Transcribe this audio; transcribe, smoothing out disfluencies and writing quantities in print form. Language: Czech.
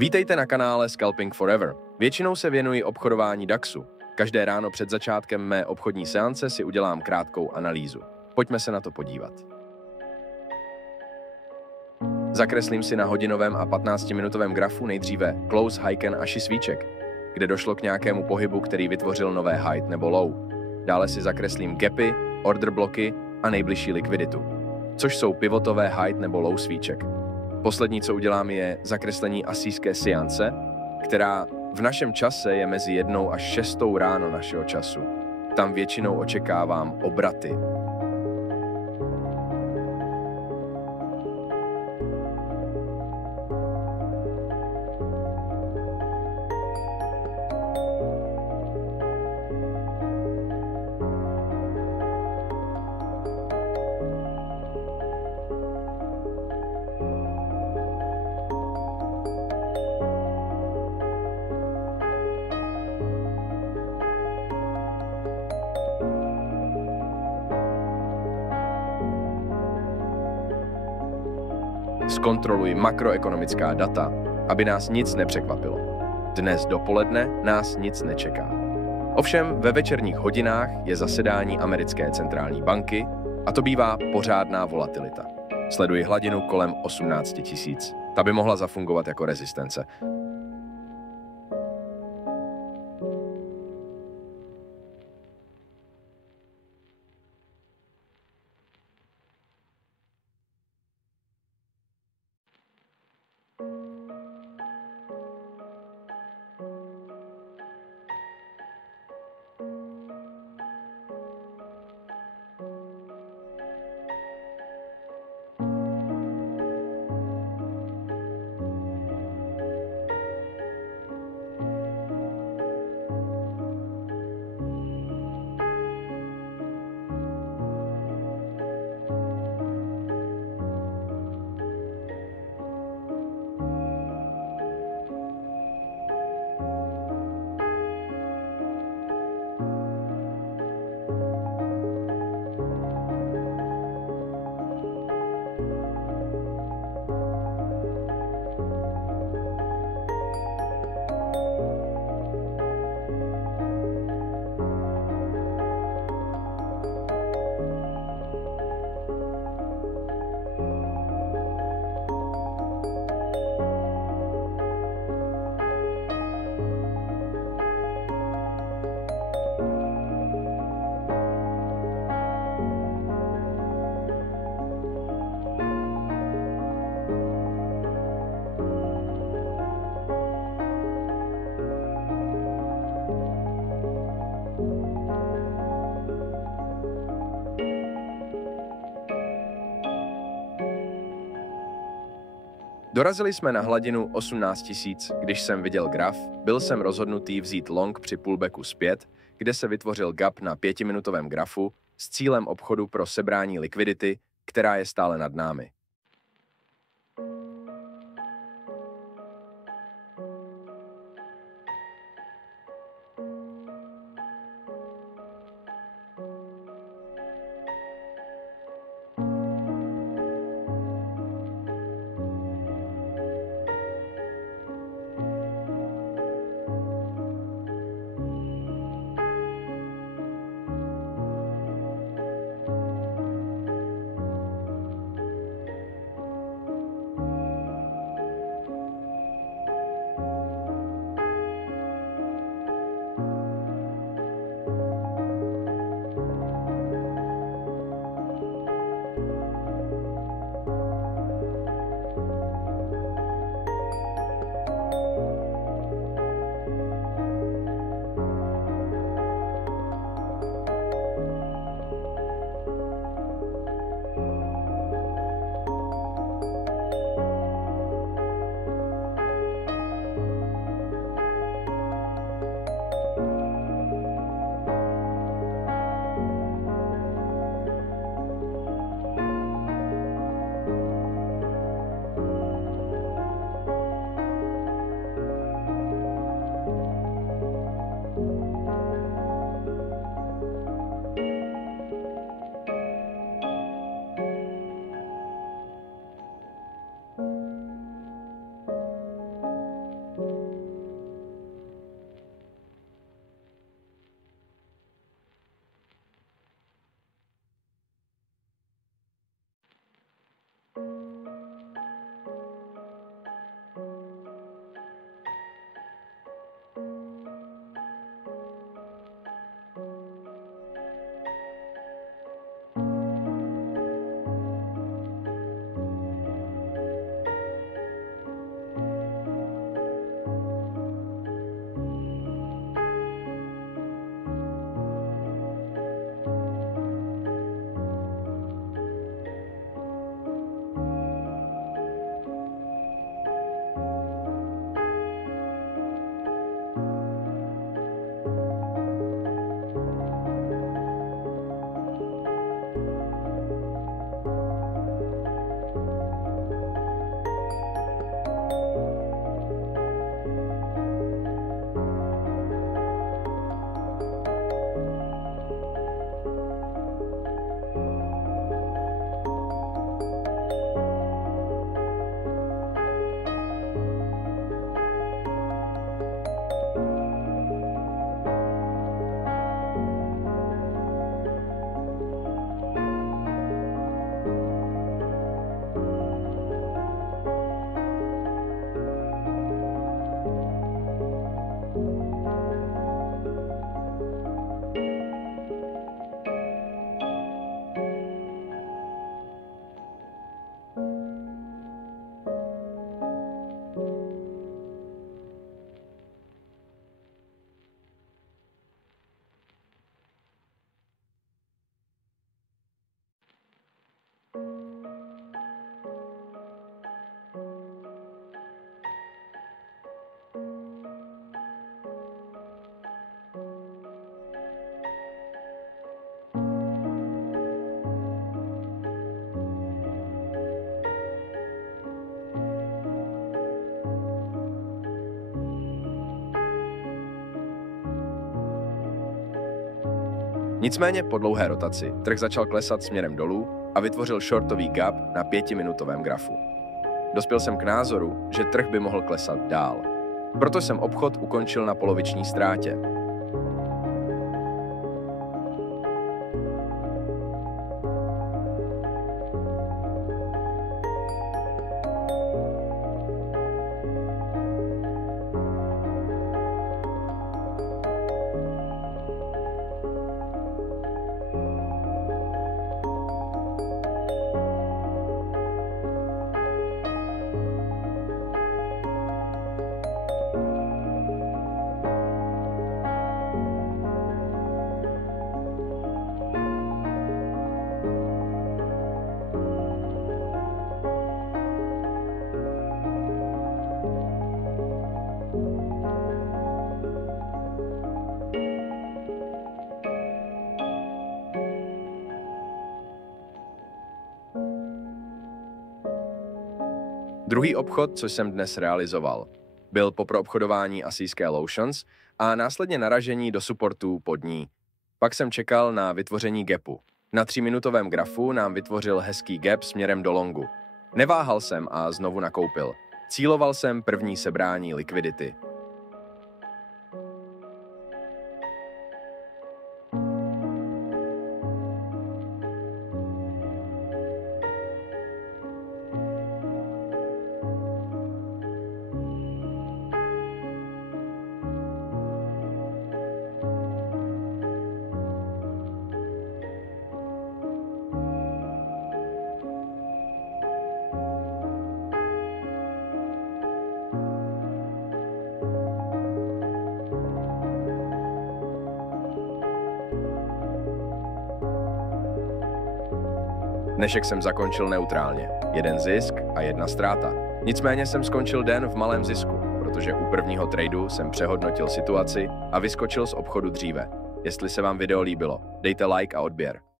Vítejte na kanále Scalping Forever. Většinou se věnuji obchodování DAXu. Každé ráno před začátkem mé obchodní seance si udělám krátkou analýzu. Pojďme se na to podívat. Zakreslím si na hodinovém a 15-minutovém grafu nejdříve close, high a svíček, kde došlo k nějakému pohybu, který vytvořil nové high nebo low. Dále si zakreslím gapy, order bloky a nejbližší likviditu, což jsou pivotové high nebo low svíček. Poslední, co udělám, je zakreslení asijské seance, která v našem čase je mezi 1 až 6 ráno našeho času. Tam většinou očekávám obraty. Zkontroluji makroekonomická data, aby nás nic nepřekvapilo. Dnes dopoledne nás nic nečeká. Ovšem ve večerních hodinách je zasedání americké centrální banky a to bývá pořádná volatilita. Sleduji hladinu kolem 18 000. Ta by mohla zafungovat jako rezistence. Dorazili jsme na hladinu 18 000, když jsem viděl graf, byl jsem rozhodnutý vzít long při pullbacku zpět, kde se vytvořil gap na 5-minutovém grafu s cílem obchodu pro sebrání likvidity, která je stále nad námi. Nicméně po dlouhé rotaci trh začal klesat směrem dolů a vytvořil shortový gap na 5minutovém grafu. Dospěl jsem k názoru, že trh by mohl klesat dál. Proto jsem obchod ukončil na poloviční ztrátě. Druhý obchod, co jsem dnes realizoval, byl po proobchodování asijské Lotions a následně naražení do supportů pod ní. Pak jsem čekal na vytvoření gapu. Na 3minutovém grafu nám vytvořil hezký gap směrem do longu. Neváhal jsem a znovu nakoupil. Cíloval jsem první sebrání likvidity. Dnešek jsem zakončil neutrálně. 1 zisk a 1 ztráta. Nicméně jsem skončil den v malém zisku, protože u prvního tradu jsem přehodnotil situaci a vyskočil z obchodu dříve. Jestli se vám video líbilo, dejte like a odběr.